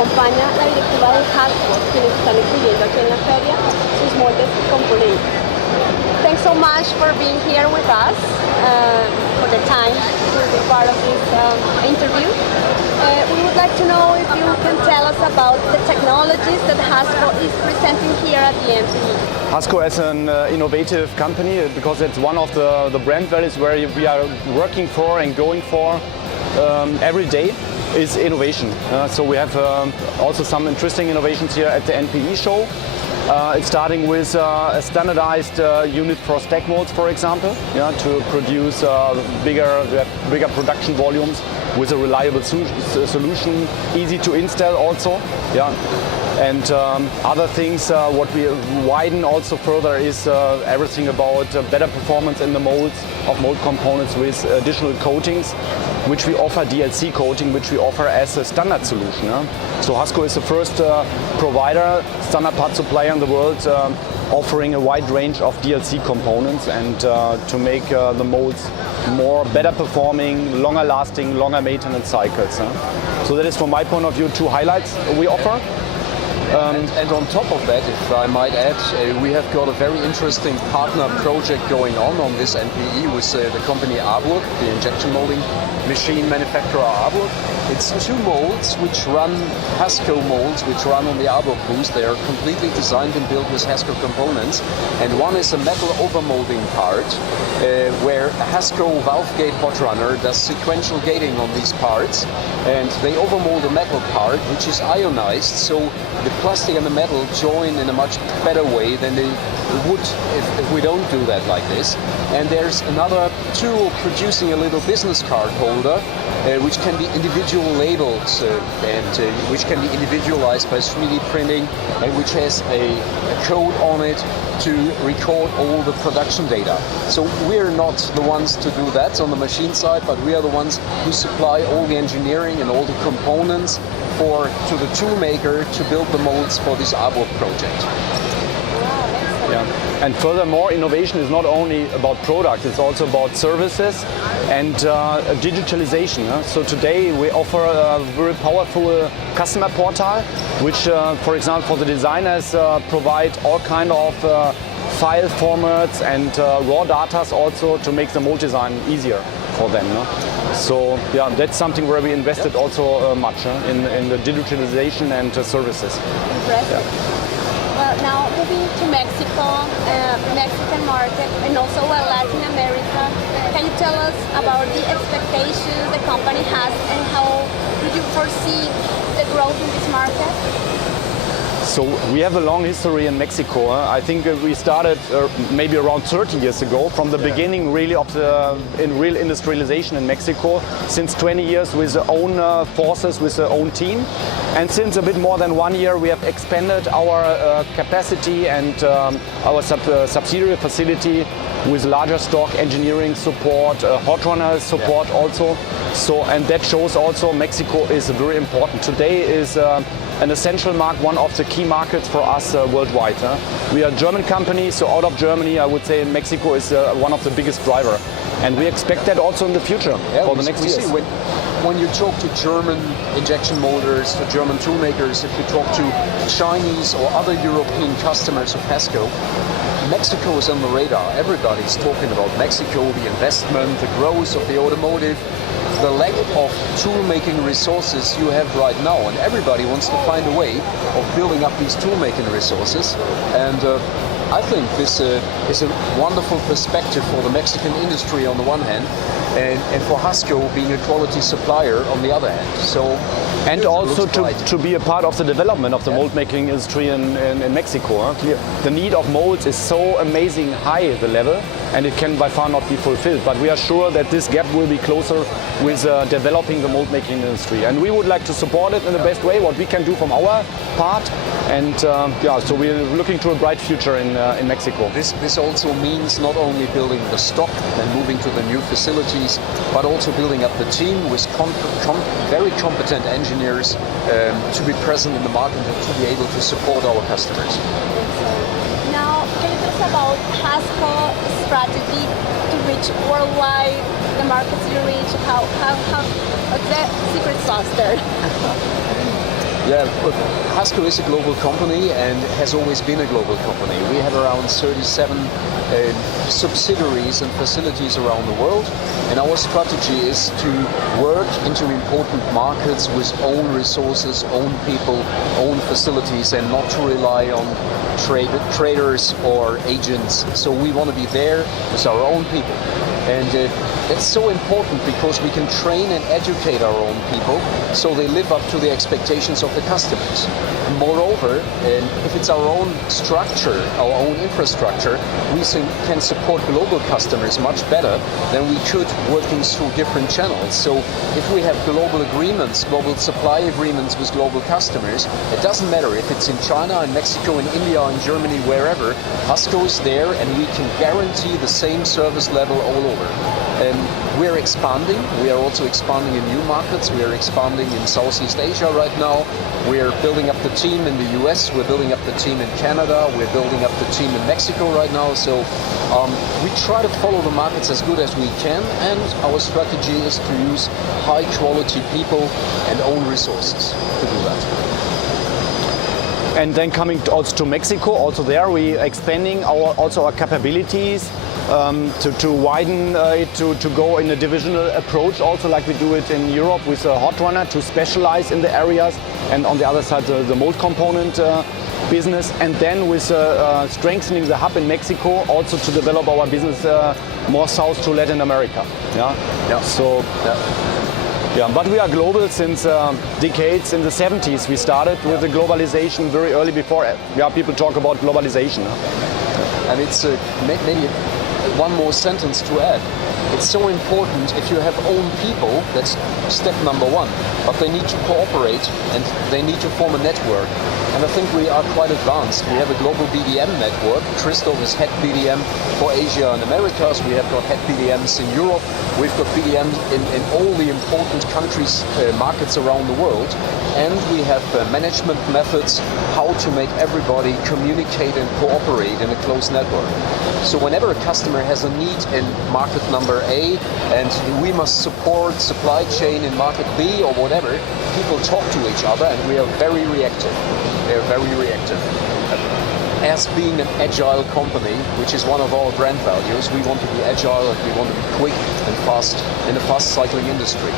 acompaña la directiva de Hasco, quienes están exhibiendo aquí en la feria sus moldes y componentes. Thanks so much for being here with us, for the time to be part of this interview. We would like to know if you can tell us about the technologies that Hasco is presenting here at the NPE. Hasco is an innovative company because it's one of the brand values where we are working for and going for every day is innovation. So we have also some interesting innovations here at the NPE show. It's starting with a standardized unit for stack molds, for example, to produce bigger production volumes with a reliable solution, easy to install also. And other things, what we widen also further is everything about better performance in the molds of mold components with additional coatings, which we offer, DLC coating, which we offer as a standard solution. So Hasco is the first provider, standard part supplier in the world, offering a wide range of DLC components and to make the molds better performing, longer lasting, longer maintenance cycles. So that is, from my point of view, two highlights we offer. And on top of that, if I might add, we have got a very interesting partner project going on this NPE with the company Aburg, the injection molding machine manufacturer Aburg. It's two molds which run, Hasco molds, which run on the Aburg booth. They are completely designed and built with Hasco components. And one is a metal overmolding part, where a Hasco valve gate hot runner does sequential gating on these parts. And they overmold a metal part, which is ionized, so the plastic and the metal join in a much better way than they would if we don't do that like this. And there's another tool producing a little business card holder, which can be individual labeled and which can be individualized by 3D printing, and which has a code on it to record all the production data. So we're not the ones to do that on the machine side, but we are the ones who supply all the engineering and all the components to the tool maker to build the molds for this Aburg project. And furthermore, innovation is not only about products, it's also about services and digitalization. So today we offer a very powerful customer portal, which, for example, for the designers provide all kind of file formats and raw data also to make the mold design easier for them. So that's something where we invested also much in the digitalization and services. Impressive. Well, now moving to Mexico, Mexican market, and also Latin America, can you tell us about the expectations the company has and how do you foresee the growth in this market? So we have a long history in Mexico. I think we started maybe around 30 years ago, from the beginning really of real industrialization in Mexico, since 20 years with their own forces, with their own team. And since a bit more than 1 year we have expanded our capacity and our subsidiary facility with larger stock, engineering support, hot runner support also. So, and that shows also Mexico is very important. Today is an essential market, one of the key markets for us worldwide. We are a German company, so out of Germany I would say Mexico is one of the biggest driver. And we expect that also in the future for the next years. When you talk to German injection molders, to German tool makers, if you talk to Chinese or other European customers of Hasco, Mexico is on the radar. Everybody's talking about Mexico, the investment, the growth of the automotive, the lack of tool-making resources you have right now, and everybody wants to find a way of building up these tool-making resources. And I think this is a wonderful perspective for the Mexican industry on the one hand, and for Hasco being a quality supplier on the other hand. So, and also to be a part of the development of the mold making industry in Mexico. The need of molds is so amazing high, the level, and it can by far not be fulfilled. But we are sure that this gap will be closer with developing the mold making industry. And we would like to support it in the best way, what we can do from our part. And so we're looking to a bright future in Mexico. This also means not only building the stock and moving to the new facilities, but also building up the team with very competent engineers to be present in the market and to be able to support our customers. Now, can you tell us about Hasco's strategy to reach worldwide, the markets you reach, how the secret sauce there? Yeah, look, Hasco is a global company and has always been a global company. We have around 37 subsidiaries and facilities around the world, and our strategy is to work into important markets with own resources, own people, own facilities, and not to rely on traders or agents. So we want to be there with our own people. And that's so important because we can train and educate our own people so they live up to the expectations of the customers. Moreover, if it's our own structure, our own infrastructure, we can support global customers much better than we could working through different channels. So if we have global agreements, global supply agreements with global customers, it doesn't matter if it's in China, in Mexico, in India, in Germany, wherever, Hasco is there and we can guarantee the same service level all over. We're expanding. We are also expanding in new markets. We are expanding in Southeast Asia right now. We're building up the team in the US. We're building up the team in Canada. We're building up the team in Mexico right now. So we try to follow the markets as good as we can. And our strategy is to use high quality people and own resources to do that. And then coming also to Mexico, also there we expanding our capabilities to widen it, to go in a divisional approach, also like we do it in Europe with a hot runner, to specialize in the areas, and on the other side the mold component business, and then with strengthening the hub in Mexico, also to develop our business more south to Latin America. Yeah. So. Yeah, but we are global since decades. In the 70s we started with the globalization very early before people talk about globalization. And it's maybe one more sentence to add. It's so important if you have own people, that's step number one, but they need to cooperate and they need to form a network. And I think we are quite advanced. We have a global BDM network. Christoph is head BDM for Asia and Americas. We have got head BDMs in Europe. We've got BDMs in all the important countries, markets around the world. And we have management methods, how to make everybody communicate and cooperate in a close network. So whenever a customer has a need in market number A and we must support supply chain in market B or whatever, people talk to each other and we are very reactive. They're very reactive. As being an agile company, which is one of our brand values, we want to be agile and we want to be quick and fast in a fast cycling industry.